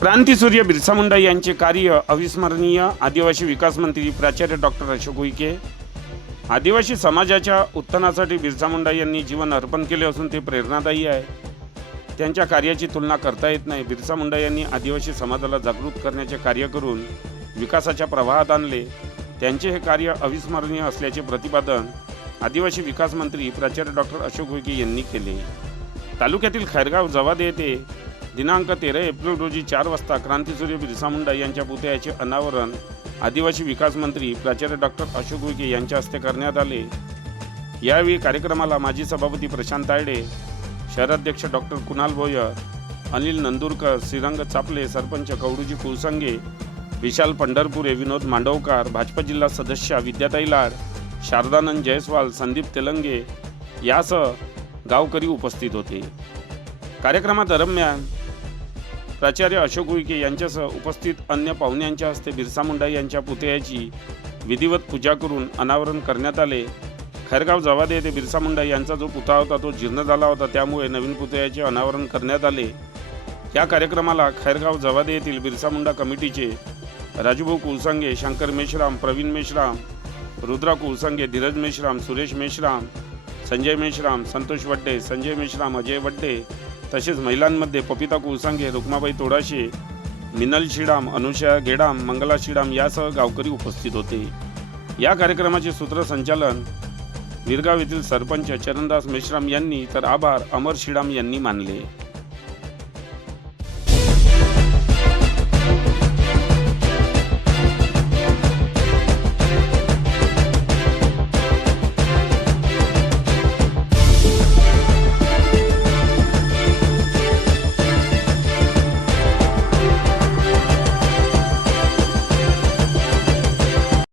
क्रांतीसूर्य बिरसा मुंडा यांचे कार्य अविस्मरणीय. आदिवासी विकास मंत्री प्राचार्य डॉक्टर अशोक उईके. आदिवासी समाजाच्या उत्थानासाठी बिरसा मुंडा यांनी जीवन अर्पण केले असून ते प्रेरणादायी आहे. त्यांच्या कार्याची तुलना करता येत नाही. बिरसा मुंडा यांनी आदिवासी समाजाला जागृत करण्याचे कार्य करून विकासाच्या प्रवाहात आणले. त्यांचे हे कार्य अविस्मरणीय असल्याचे प्रतिपादन आदिवासी विकास मंत्री प्राचार्य डॉक्टर अशोक उईके यांनी केले. तालुक्यातील खैरगाव जवादे येथे दिनांक तेरा एप्रिल रोजी चार वाजता क्रांतीसूर्य बिरसा मुंडा यांच्या पुतळ्याचे अनावरण. आदिवासी विकास मंत्री प्राचार्य डॉक्टर अशोक उईके यांच्या हस्ते करण्यात आले. यावेळी कार्यक्रमाला माजी सभापती प्रशांत तायडे शहराध्यक्ष डॉक्टर कुणाल भोयर अनिल नंदुरकर श्रीरंग चापले सरपंच कवडूजी कुलसंगे विशाल पंढरपुरे विनोद मांडवकार भाजपा जिल्हा सदस्य विद्याताई लाड शारदानंद जयस्वाल संदीप तेलंगे यासह गावकरी उपस्थित होते. कार्यक्रमादरम्यान प्राचार्य अशोक उईके यांच्यासह उपस्थित अन्य पाहुण्यांच्या हस्ते बिरसा मुंडा यांच्या पुतळ्याची विधिवत पूजा करून अनावरण करण्यात आले. खैरगाव जवादे येथे बिरसा मुंडा यांचा जो पुतळा होता तो जीर्ण झाला होता. त्यामुळे नवीन पुतळ्याचे अनावरण करण्यात आले. या कार्यक्रमाला खैरगाव जवादे येथील बिरसा मुंडा कमिटीचे राजूभाऊ कुलसंगे शंकर मेश्राम प्रवीण मेश्राम रुद्रा कुलसंगे धीरज मेश्राम सुरेश मेश्राम संजय मेश्राम संतोष वड्डे संजय मेश्राम अजय वड्डे तसेच महिलांमध्ये पपिता कुलसांगे रुक्माबाई तोडाशे मिनल शिडाम अनुषया गेडाम मंगला शिडाम यासह गावकरी उपस्थित होते. या कार्यक्रमाचे सूत्रसंचालन विरगाव येथील सरपंच चरणदास मेश्राम यांनी तर आभार अमर शिडाम यांनी मानले.